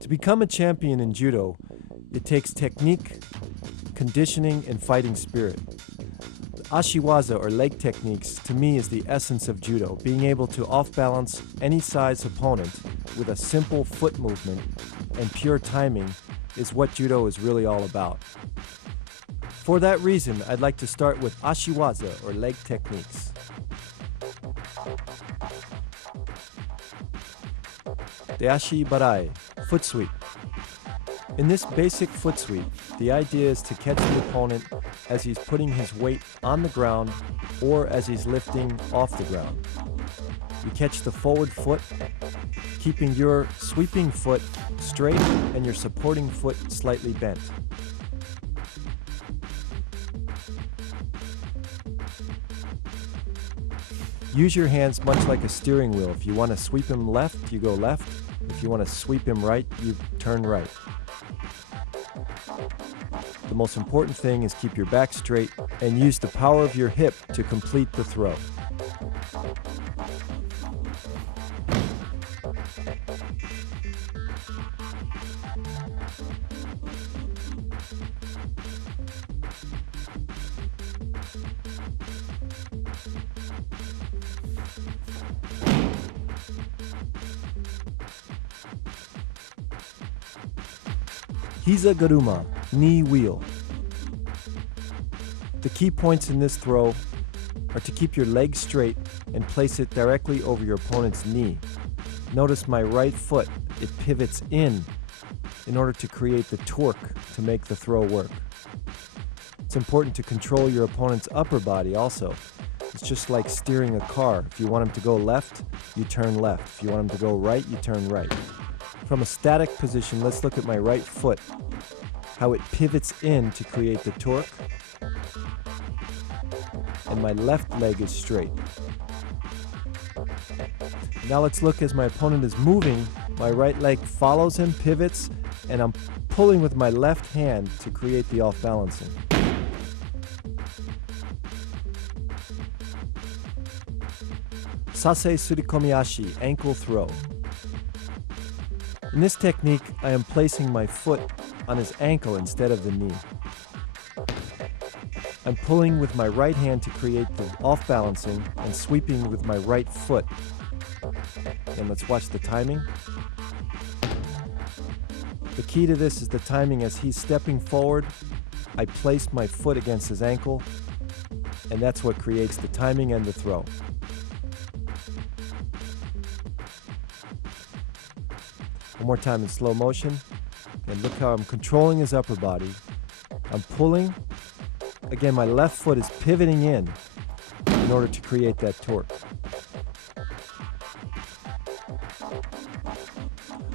To become a champion in judo, it takes technique, conditioning, and fighting spirit. The ashiwaza, or leg techniques, to me is the essence of judo, being able to off-balance any size opponent with a simple foot movement and pure timing is what judo is really all about. For that reason, I'd like to start with ashiwaza, or leg techniques. Deashi barai, foot sweep. In this basic foot sweep, the idea is to catch the opponent as he's putting his weight on the ground or as he's lifting off the ground. You catch the forward foot, keeping your sweeping foot straight and your supporting foot slightly bent. Use your hands much like a steering wheel. If you want to sweep him left, you go left. If you want to sweep him right, you turn right. The most important thing is keep your back straight and use the power of your hip to complete the throw. Hiza garuma, knee wheel. The key points in this throw are to keep your leg straight and place it directly over your opponent's knee. Notice my right foot, it pivots in order to create the torque to make the throw work. It's important to control your opponent's upper body also. It's just like steering a car. If you want him to go left, you turn left. If you want him to go right, you turn right. From a static position, let's look at my right foot, how it pivots in to create the torque, and my left leg is straight. Now let's look as my opponent is moving, my right leg follows him, pivots, and I'm pulling with my left hand to create the off-balancing. Sase surikomiashi, ankle throw. In this technique, I am placing my foot on his ankle instead of the knee. I'm pulling with my right hand to create the off-balancing and sweeping with my right foot. And let's watch the timing. The key to this is the timing. As he's stepping forward, I place my foot against his ankle, and that's what creates the timing and the throw. One more time in slow motion, and look how I'm controlling his upper body. I'm pulling. Again, my left foot is pivoting in order to create that torque.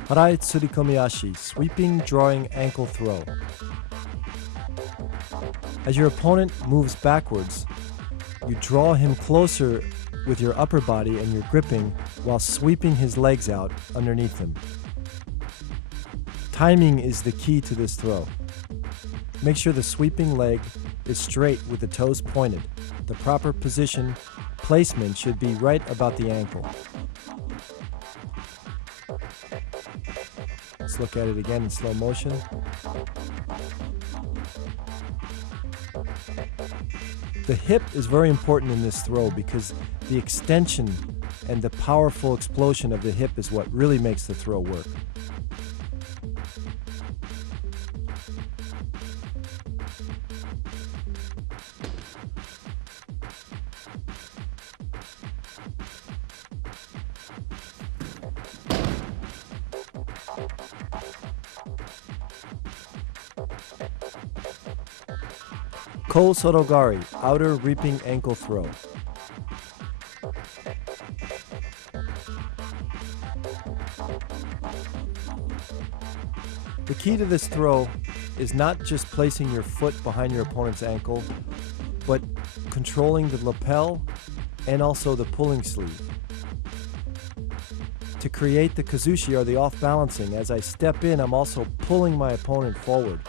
Harai tsurikomiashi, sweeping, drawing ankle throw. As your opponent moves backwards, you draw him closer with your upper body and you're gripping while sweeping his legs out underneath him. Timing is the key to this throw. Make sure the sweeping leg is straight with the toes pointed. The proper position placement should be right about the ankle. Let's look at it again in slow motion. The hip is very important in this throw because the extension and the powerful explosion of the hip is what really makes the throw work. Ko sorogari, outer reaping ankle throw. The key to this throw is not just placing your foot behind your opponent's ankle, but controlling the lapel and also the pulling sleeve. To create the kazushi, or the off-balancing, as I step in, I'm also pulling my opponent forward.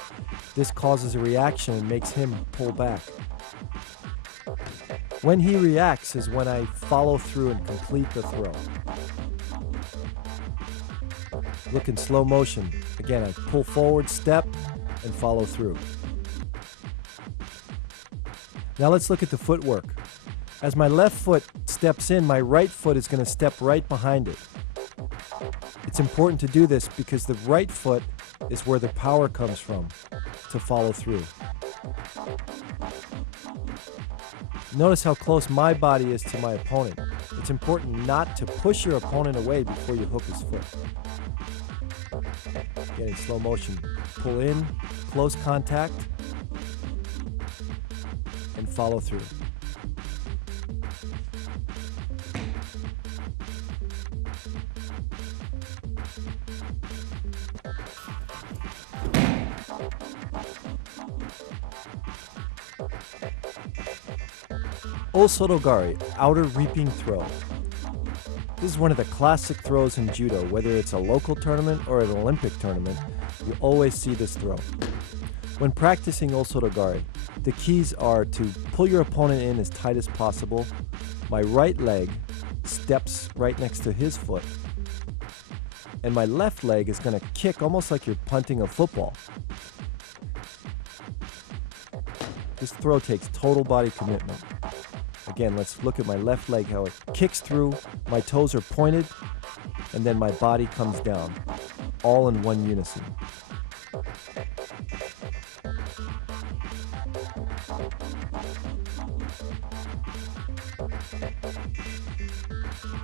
This causes a reaction and makes him pull back. When he reacts is when I follow through and complete the throw. Look in slow motion. Again, I pull forward, step, and follow through. Now let's look at the footwork. As my left foot steps in, my right foot is going to step right behind it. It's important to do this because the right foot is where the power comes from to follow through. Notice how close my body is to my opponent. It's important not to push your opponent away before you hook his foot. Again, in slow motion, pull in, close contact, and follow through. Osotogari, outer reaping throw. This is one of the classic throws in Judo. Whether it's a local tournament or an Olympic tournament, you always see this throw. When practicing Osotogari, the keys are to pull your opponent in as tight as possible. My right leg steps right next to his foot, and my left leg is going to kick almost like you're punting a football. This throw takes total body commitment. Again, let's look at my left leg, how it kicks through, my toes are pointed, and then my body comes down, all in one unison.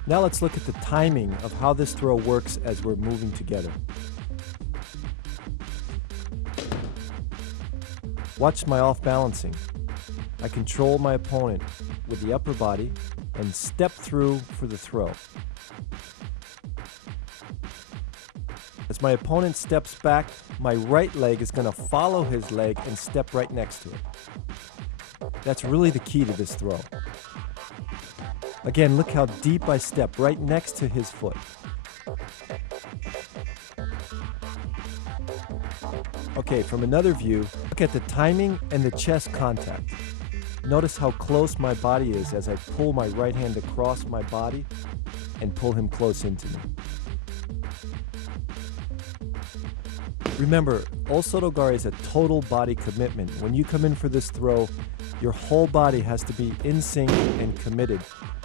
Now let's look at the timing of how this throw works as we're moving together. Watch my off-balancing. I control my opponent with the upper body and step through for the throw. As my opponent steps back, my right leg is going to follow his leg and step right next to it. That's really the key to this throw. Again, look how deep I step right next to his foot. Okay, from another view, look at the timing and the chest contact. Notice how close my body is as I pull my right hand across my body and pull him close into me. Remember, Osotogari is a total body commitment. When you come in for this throw, your whole body has to be in sync and committed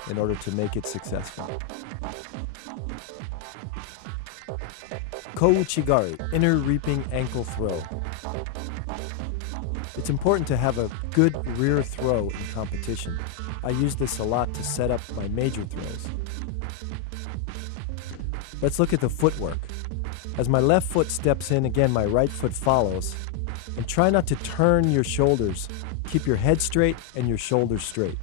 in order to make it successful. Kouchigari, inner reaping ankle throw. It's important to have a good rear throw in competition. I use this a lot to set up my major throws. Let's look at the footwork. As my left foot steps in, again my right foot follows. And try not to turn your shoulders. Keep your head straight and your shoulders straight.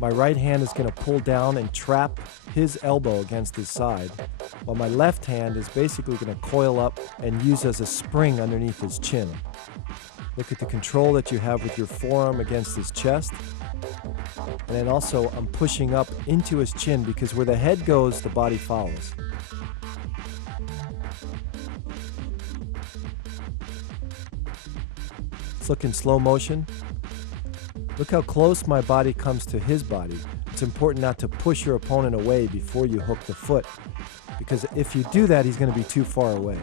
My right hand is going to pull down and trap his elbow against his side, while my left hand is basically going to coil up and use as a spring underneath his chin. Look at the control that you have with your forearm against his chest. And then also I'm pushing up into his chin because where the head goes, the body follows. Let's look in slow motion. Look how close my body comes to his body. It's important not to push your opponent away before you hook the foot, because if you do that, he's going to be too far away.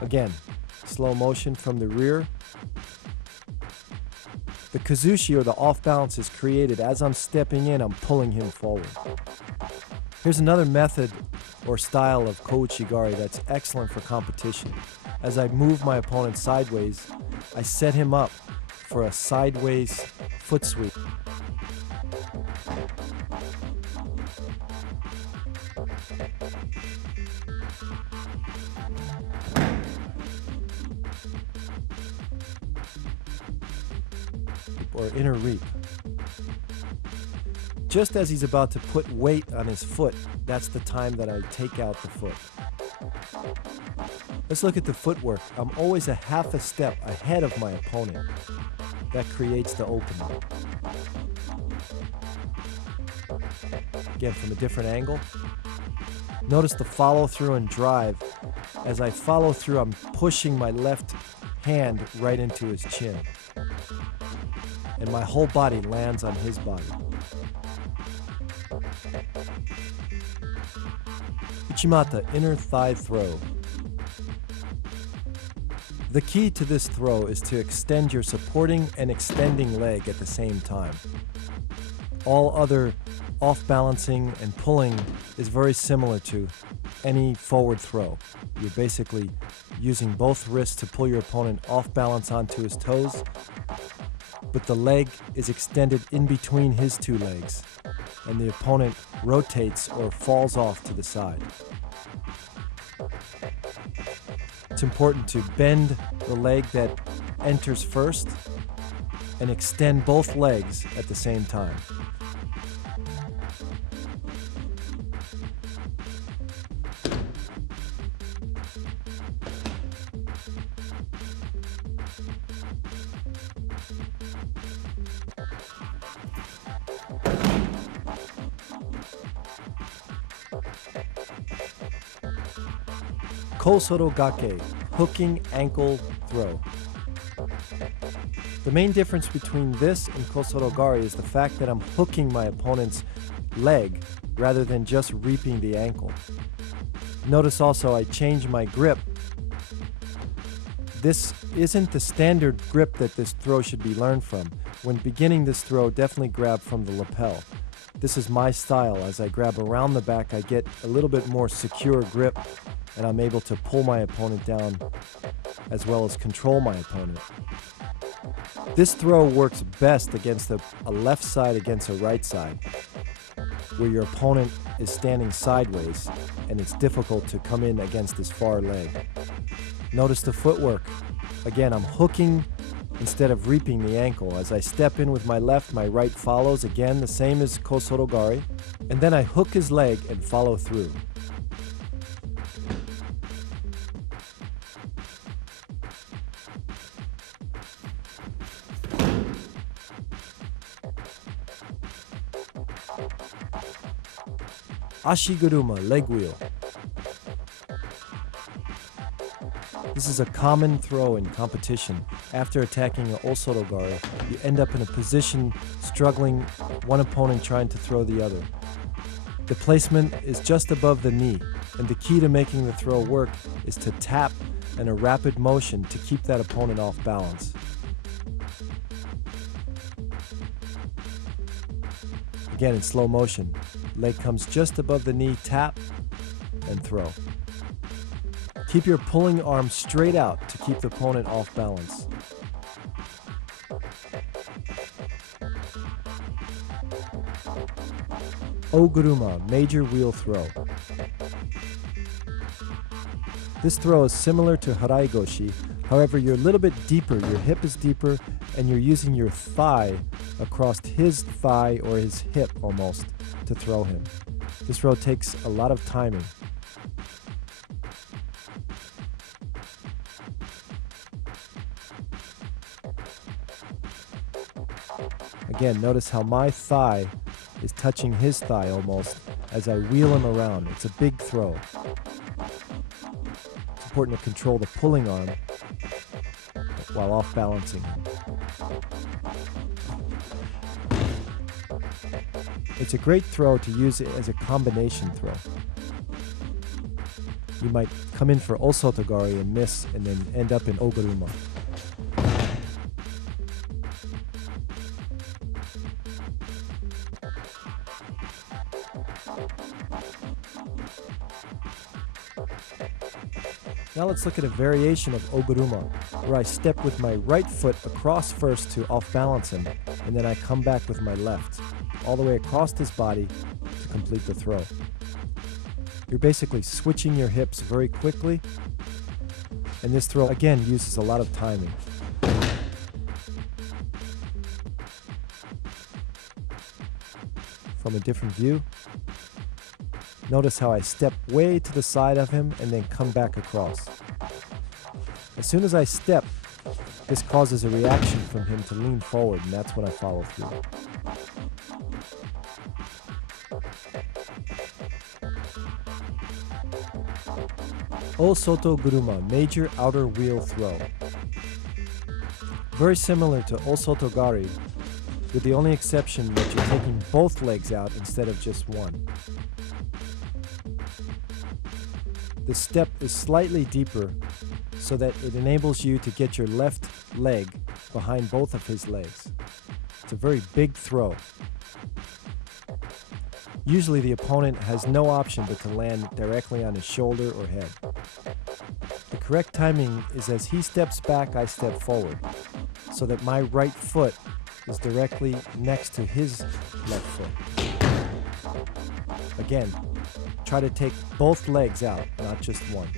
Again, slow motion from the rear. The kazushi, or the off balance, is created as I'm stepping in, I'm pulling him forward. Here's another method or style of kouchigari that's excellent for competition. As I move my opponent sideways, I set him up for a sideways foot sweep. Or inner reap. Just as he's about to put weight on his foot, that's the time that I take out the foot. Let's look at the footwork. I'm always a half a step ahead of my opponent. That creates the opening. Again, from a different angle. Notice the follow through and drive. As I follow through, I'm pushing my left hand right into his chin. And my whole body lands on his body. Uchimata, inner thigh throw. The key to this throw is to extend your supporting and extending leg at the same time. All other off-balancing and pulling is very similar to any forward throw. You're basically using both wrists to pull your opponent off balance onto his toes, but the leg is extended in between his two legs, and the opponent rotates or falls off to the side. It's important to bend the leg that enters first and extend both legs at the same time. Kosoro gake, hooking ankle throw. The main difference between this and kosorogari is the fact that I'm hooking my opponent's leg rather than just reaping the ankle. Notice also I change my grip. This isn't the standard grip that this throw should be learned from. When beginning this throw, definitely grab from the lapel. This is my style. As I grab around the back, I get a little bit more secure grip, and I'm able to pull my opponent down as well as control my opponent. This throw works best against a left side against a right side, where your opponent is standing sideways and it's difficult to come in against his far leg. Notice the footwork. Again, I'm hooking instead of reaping the ankle. As I step in with my left, my right follows. Again, the same as kosorogari. And then I hook his leg and follow through. Ashiguruma, leg wheel. This is a common throw in competition. After attacking an osorogari, you end up in a position struggling, one opponent trying to throw the other. The placement is just above the knee, and the key to making the throw work is to tap in a rapid motion to keep that opponent off balance. Again, in slow motion. Leg comes just above the knee, tap, and throw. Keep your pulling arm straight out to keep the opponent off balance. Oguruma, major wheel throw. This throw is similar to haraigoshi, however you're a little bit deeper, your hip is deeper, and you're using your thigh across his thigh or his hip almost to throw him. This throw takes a lot of timing. Again, notice how my thigh is touching his thigh almost as I wheel him around. It's a big throw. It's important to control the pulling arm while off balancing him. It's a great throw to use it as a combination throw. You might come in for osotogari and miss and then end up in oguruma. Now let's look at a variation of oguruma, where I step with my right foot across first to off-balance him, and then I come back with my left, all the way across his body to complete the throw. You're basically switching your hips very quickly, and this throw, again, uses a lot of timing. From a different view, notice how I step way to the side of him and then come back across. As soon as I step, this causes a reaction from him to lean forward, and that's when I follow through. O Soto Guruma, major outer wheel throw. Very similar to O Soto Gari, with the only exception that you're taking both legs out instead of just one. The step is slightly deeper so that it enables you to get your left leg behind both of his legs. It's a very big throw. Usually the opponent has no option but to land directly on his shoulder or head. The correct timing is as he steps back, I step forward, so that my right foot is directly next to his left foot. Again, try to take both legs out, not just one.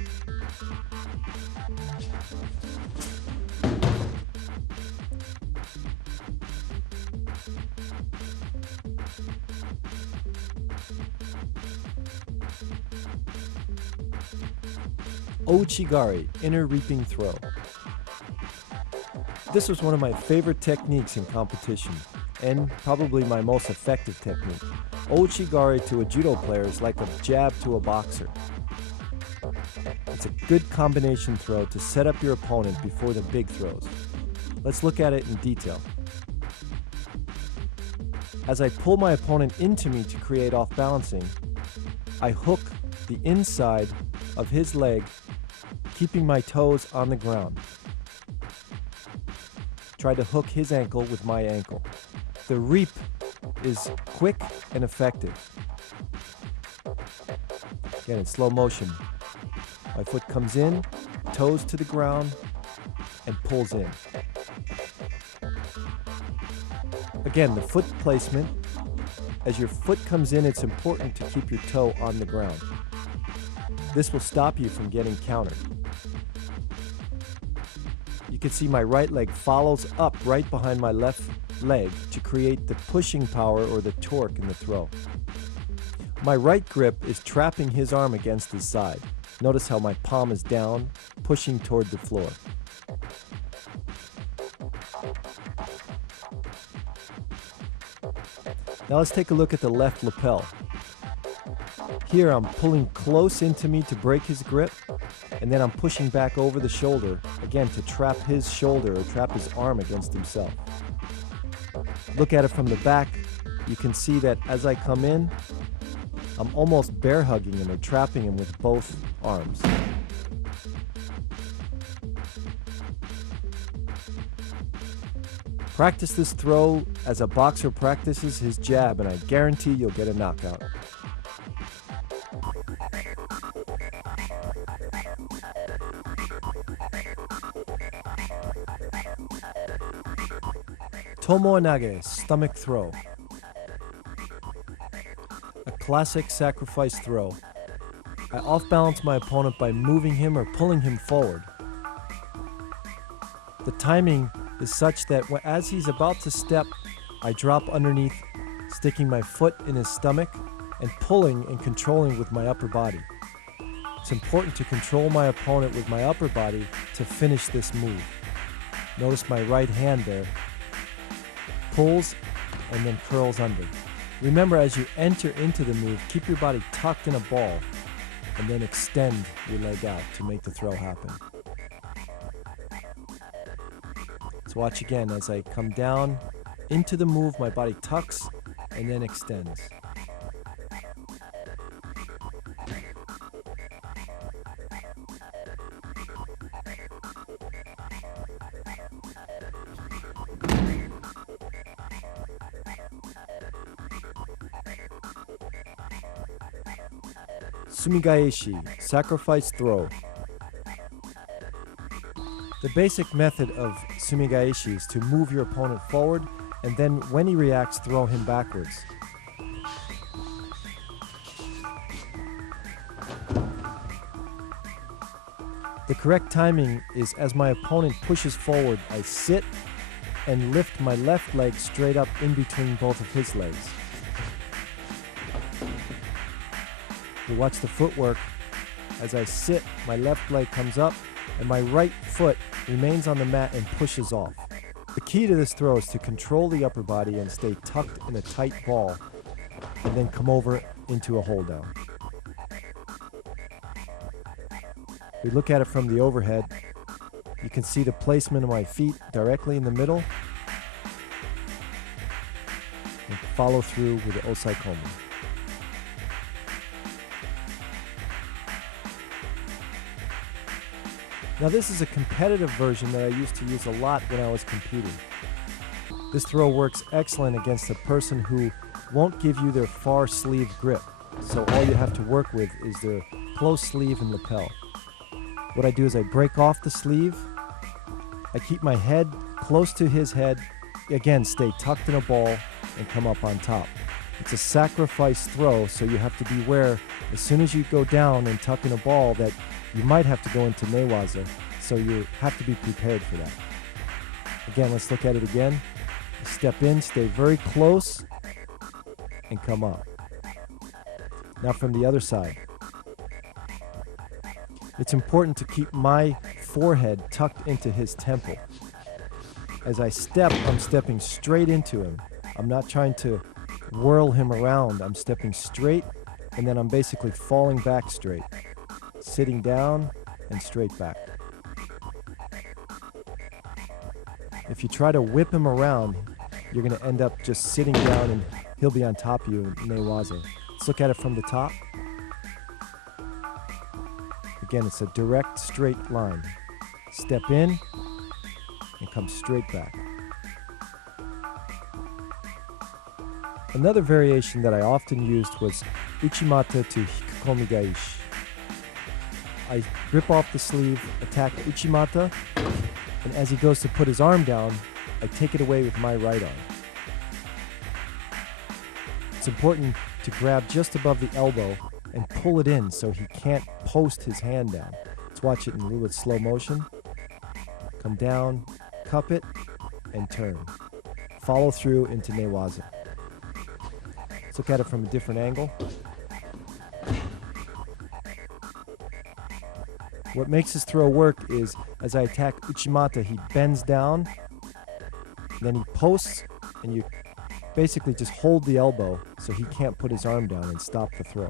Ouchigari, inner reaping throw. This was one of my favorite techniques in competition, and probably my most effective technique. Ouchigari to a judo player is like a jab to a boxer. It's a good combination throw to set up your opponent before the big throws. Let's look at it in detail. As I pull my opponent into me to create off-balancing, I hook the inside of his leg, keeping my toes on the ground. Try to hook his ankle with my ankle. The reap is quick and effective. Again, in slow motion. My foot comes in, toes to the ground, and pulls in. Again, the foot placement. As your foot comes in, it's important to keep your toe on the ground. This will stop you from getting countered. You can see my right leg follows up right behind my left leg to create the pushing power or the torque in the throw. My right grip is trapping his arm against his side. Notice how my palm is down, pushing toward the floor. Now let's take a look at the left lapel. Here I'm pulling close into me to break his grip, and then I'm pushing back over the shoulder, again to trap his shoulder or trap his arm against himself. Look at it from the back. You can see that as I come in, I'm almost bear hugging him or trapping him with both arms. Practice this throw as a boxer practices his jab, and I guarantee you'll get a knockout. Tomoe-nage, stomach throw. A classic sacrifice throw. I off-balance my opponent by moving him or pulling him forward. The timing is such that as he's about to step, I drop underneath, sticking my foot in his stomach and pulling and controlling with my upper body. It's important to control my opponent with my upper body to finish this move. Notice my right hand there. Pulls and then curls under. Remember, as you enter into the move, keep your body tucked in a ball and then extend your leg out to make the throw happen. Let's watch again. As I come down into the move, my body tucks and then extends. Sumigaeshi, sacrifice throw. The basic method of sumigaeshi is to move your opponent forward, and then when he reacts, throw him backwards. The correct timing is as my opponent pushes forward, I sit and lift my left leg straight up in between both of his legs. You watch the footwork. As I sit, my left leg comes up and my right foot remains on the mat and pushes off. The key to this throw is to control the upper body and stay tucked in a tight ball and then come over into a hold down. We look at it from the overhead. You can see the placement of my feet directly in the middle. And follow through with the osaikomi. Now this is a competitive version that I used to use a lot when I was competing. This throw works excellent against a person who won't give you their far sleeve grip. So all you have to work with is their close sleeve and lapel. What I do is I break off the sleeve. I keep my head close to his head. Again, stay tucked in a ball and come up on top. It's a sacrifice throw, so you have to beware as soon as you go down and tuck in a ball that you might have to go into newaza, so you have to be prepared for that. Again, let's look at it again. Step in, stay very close, and come up. Now from the other side. It's important to keep my forehead tucked into his temple. As I step, I'm stepping straight into him. I'm not trying to whirl him around. I'm stepping straight, and then I'm basically falling back straight. Sitting down and straight back. If you try to whip him around, you're going to end up just sitting down and he'll be on top of you in newaza. Let's look at it from the top. Again, it's a direct straight line. Step in and come straight back. Another variation that I often used was uchimata to hikukomi gaishi. I rip off the sleeve, attack uchimata, and as he goes to put his arm down, I take it away with my right arm. It's important to grab just above the elbow and pull it in so he can't post his hand down. Let's watch it in a little bit slow motion. Come down, cup it, and turn. Follow through into newaza. Let's look at it from a different angle. What makes his throw work is, as I attack uchimata, he bends down, then he posts, and you basically just hold the elbow so he can't put his arm down and stop the throw.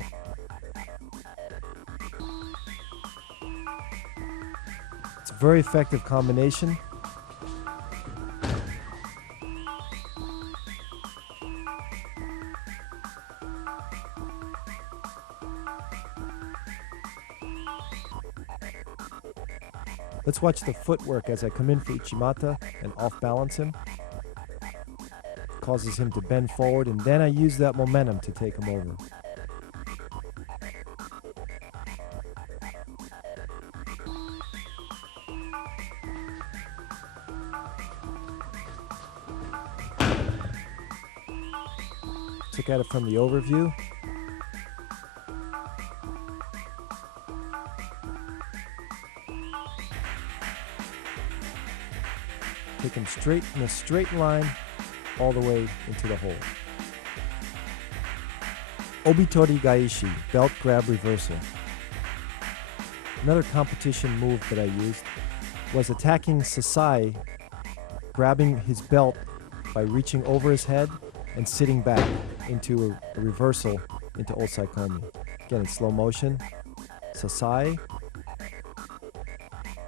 It's a very effective combination. Let's watch the footwork as I come in for uchimata and off-balance him. Causes him to bend forward, and then I use that momentum to take him over. Let's look at it from the overview. Take him straight in a straight line all the way into the hole. Obitori gaishi, belt grab reversal. Another competition move that I used was attacking Sasai, grabbing his belt by reaching over his head and sitting back into a reversal into osaikomi. Again, in slow motion. Sasai,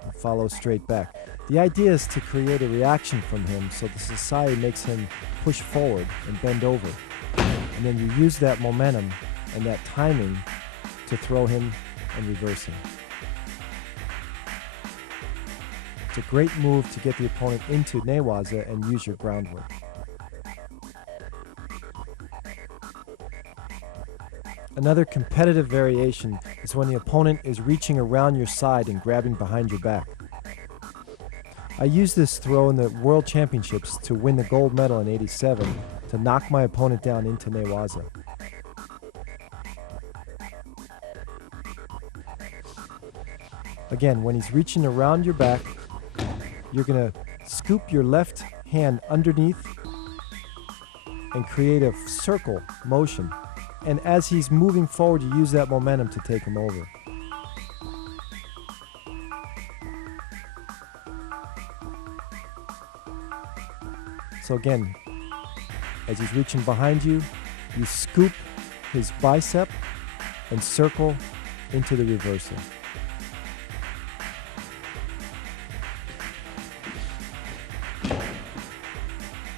and follow straight back. The idea is to create a reaction from him so the Sasai makes him push forward and bend over. And then you use that momentum and that timing to throw him and reverse him. It's a great move to get the opponent into newaza and use your groundwork. Another competitive variation is when the opponent is reaching around your side and grabbing behind your back. I used this throw in the World Championships to win the gold medal in '87 to knock my opponent down into newaza. Again, when he's reaching around your back, you're going to scoop your left hand underneath and create a circle motion. And as he's moving forward, you use that momentum to take him over. So again, as he's reaching behind you, you scoop his bicep and circle into the reversal.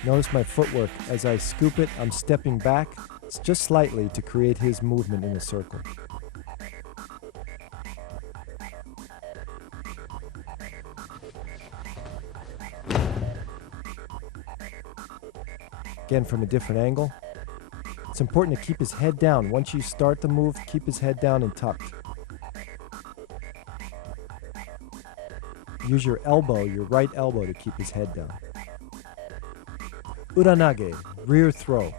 Notice my footwork. As I scoop it, I'm stepping back just slightly to create his movement in a circle. Again, from a different angle. It's important to keep his head down. Once you start the move, keep his head down and tucked. Use your elbow, your right elbow, to keep his head down. Uranage, rear throw.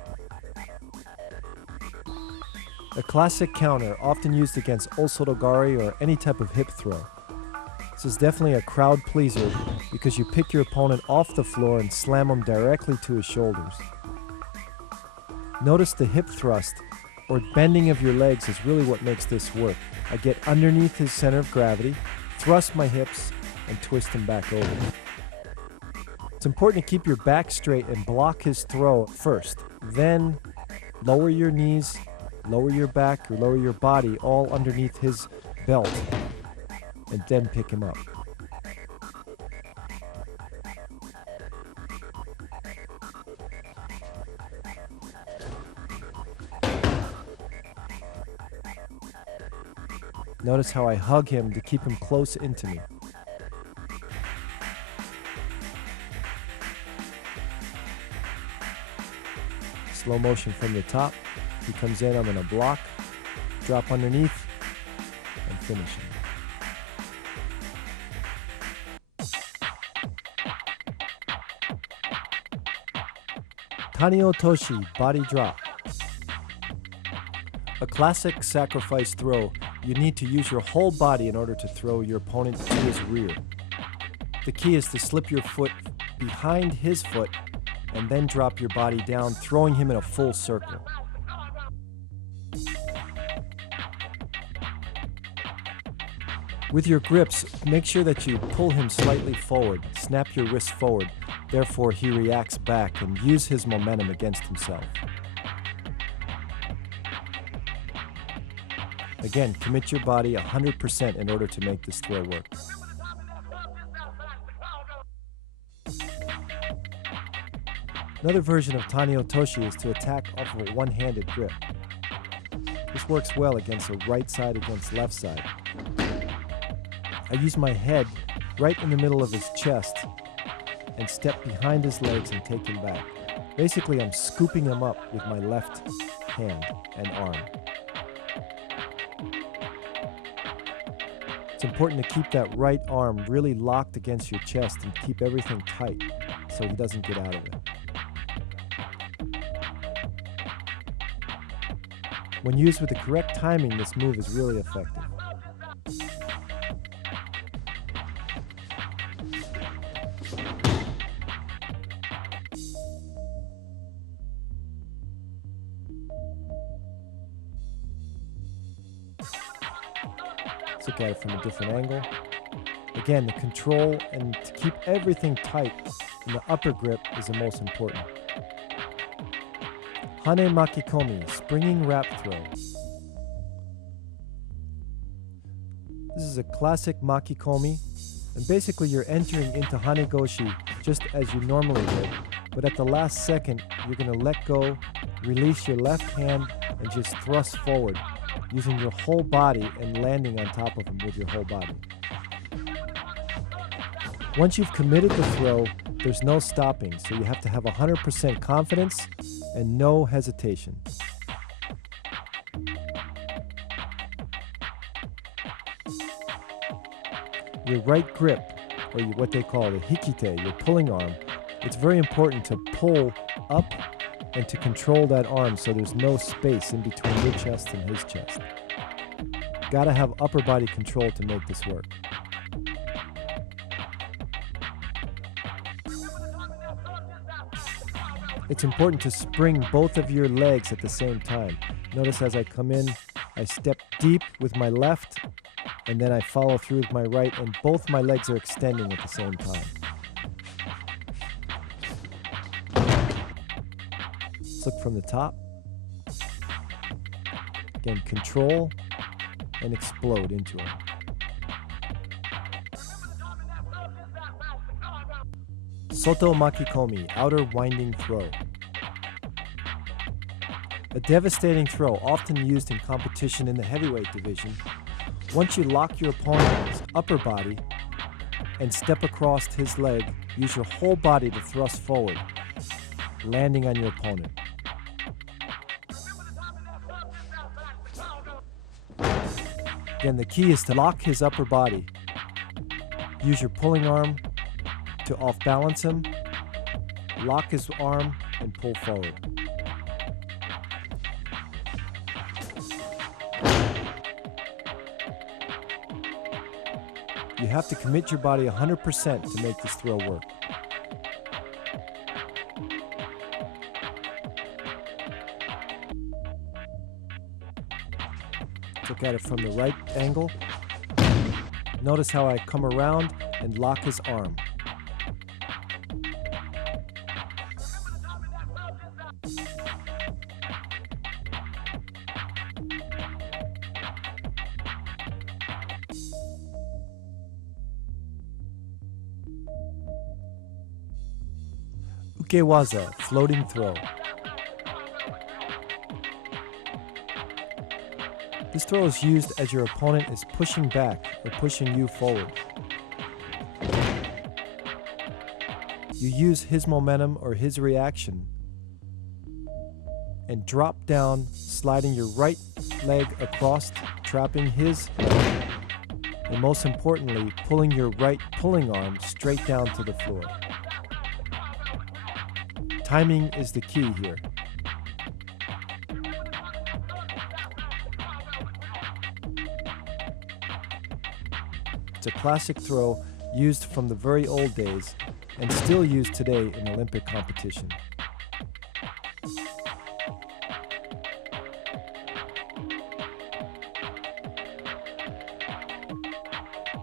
A classic counter, often used against osotogari or any type of hip throw. This is definitely a crowd pleaser because you pick your opponent off the floor and slam him directly to his shoulders. Notice the hip thrust, or bending of your legs, is really what makes this work. I get underneath his center of gravity, thrust my hips, and twist him back over. It's important to keep your back straight and block his throw first. Then lower your knees, lower your back, or lower your body all underneath his belt, and then pick him up. Notice how I hug him to keep him close into me. Slow motion from the top. He comes in, I'm going to block, drop underneath, and finish him. Tani Otoshi, body drop. A classic sacrifice throw. You need to use your whole body in order to throw your opponent to his rear. The key is to slip your foot behind his foot and then drop your body down, throwing him in a full circle. With your grips, make sure that you pull him slightly forward, snap your wrist forward, therefore he reacts back, and use his momentum against himself. Again, commit your body 100% in order to make this throw work. Another version of Tani Otoshi is to attack off of a one-handed grip. This works well against a right side against left side. I use my head right in the middle of his chest and step behind his legs and take him back. Basically, I'm scooping him up with my left hand and arm. It's important to keep that right arm really locked against your chest and keep everything tight so he doesn't get out of it. When used with the correct timing, this move is really effective. Let's look at it from a different angle. Again, the control and to keep everything tight in the upper grip is the most important. Hane Makikomi, springing wrap throw. This is a classic Makikomi, and basically you're entering into Hanegoshi just as you normally would, but at the last second, you're going to let go, release your left hand, and just thrust forward, using your whole body and landing on top of him with your whole body. Once you've committed the throw, there's no stopping, so you have to have 100% confidence and no hesitation. Your right grip, or what they call the hikite, your pulling arm, it's very important to pull up and to control that arm so there's no space in between your chest and his chest. Gotta have upper body control to make this work. It's important to spring both of your legs at the same time. Notice as I come in, I step deep with my left, and then I follow through with my right, and both my legs are extending at the same time. Let's look from the top. Again, control and explode into it. Soto makikomi, outer winding throw. A devastating throw, often used in competition in the heavyweight division. Once you lock your opponent on his upper body and step across his leg, use your whole body to thrust forward, landing on your opponent. Again, the key is to lock his upper body. Use your pulling arm to off-balance him, lock his arm, and pull forward. You have to commit your body 100% to make this throw work. Look at it from the right angle. Notice how I come around and lock his arm. Ukewaza, floating throw. This throw is used as your opponent is pushing back or pushing you forward. You use his momentum or his reaction and drop down, sliding your right leg across, trapping his leg, and most importantly, pulling your right pulling arm straight down to the floor. Timing is the key here. It's a classic throw used from the very old days and still used today in Olympic competition.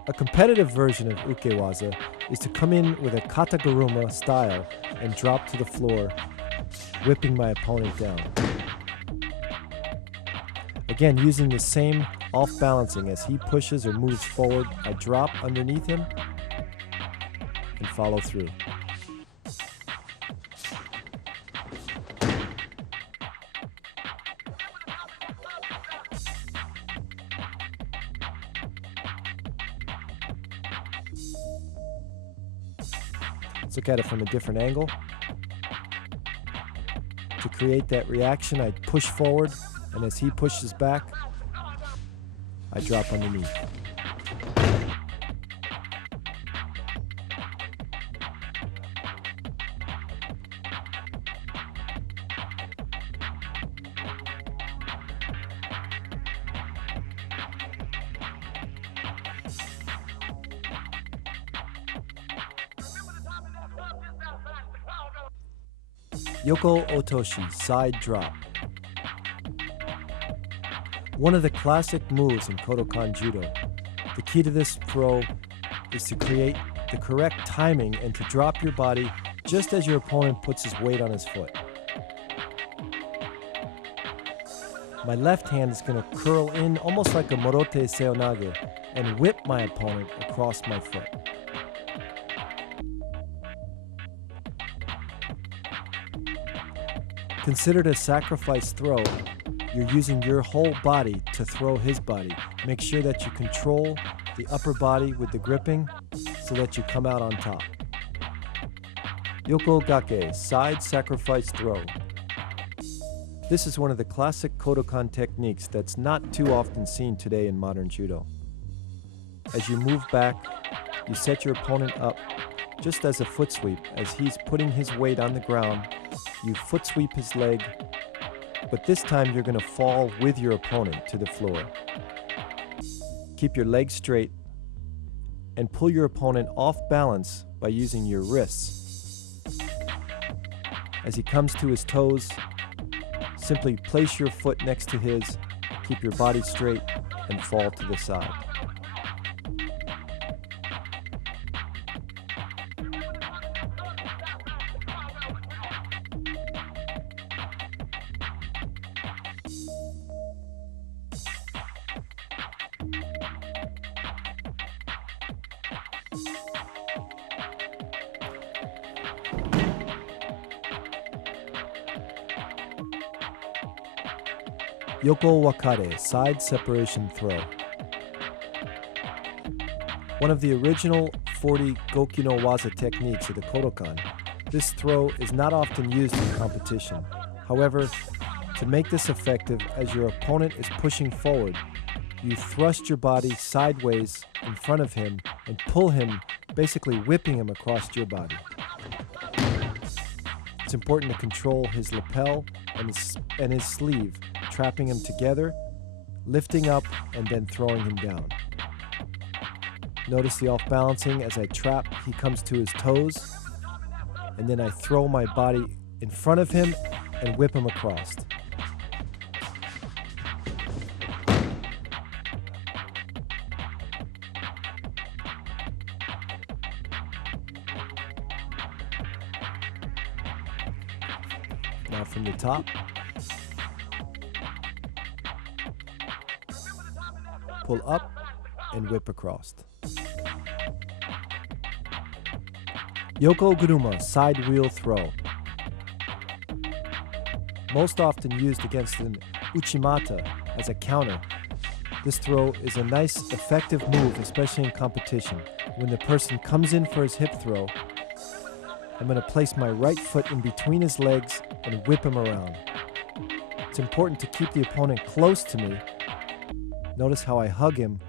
A competitive version of ukewaza is to come in with a kataguruma style and drop to the floor, whipping my opponent down. Again, using the same off-balancing as he pushes or moves forward, I drop underneath him and follow through. Let's look at it from a different angle. To create that reaction, I push forward, and as he pushes back, I drop underneath. Yoko Otoshi, side drop. One of the classic moves in Kodokan Judo. The key to this throw is to create the correct timing and to drop your body just as your opponent puts his weight on his foot. My left hand is going to curl in almost like a morote seonage and whip my opponent across my foot. Considered a sacrifice throw, you're using your whole body to throw his body. Make sure that you control the upper body with the gripping so that you come out on top. Yoko gake, side sacrifice throw. This is one of the classic Kodokan techniques that's not too often seen today in modern judo. As you move back, you set your opponent up just as a foot sweep. As he's putting his weight on the ground, you foot sweep his leg, but this time you're going to fall with your opponent to the floor. Keep your legs straight and pull your opponent off balance by using your wrists. As he comes to his toes, simply place your foot next to his, keep your body straight, and fall to the side. Yoko wakare, side separation throw. One of the original 40 Goki no Waza techniques of the Kodokan, this throw is not often used in competition. However, to make this effective, as your opponent is pushing forward, you thrust your body sideways in front of him and pull him, basically whipping him across your body. It's important to control his lapel and his sleeve, trapping him together, lifting up, and then throwing him down. Notice the off-balancing as I trap, he comes to his toes, and then I throw my body in front of him and whip him across. Now from the top, pull up and whip across. Yoko Guruma, side wheel throw. Most often used against an uchimata as a counter, this throw is a nice, effective move, especially in competition. When the person comes in for his hip throw, I'm going to place my right foot in between his legs and whip him around. It's important to keep the opponent close to me. Notice how I hug him,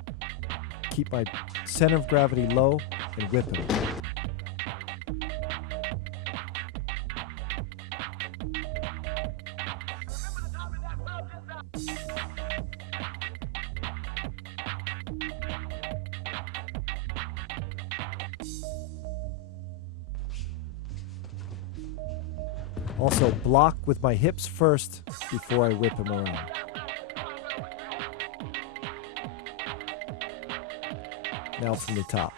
keep my center of gravity low, and whip him. Also block with my hips first before I whip him around. Now from the top.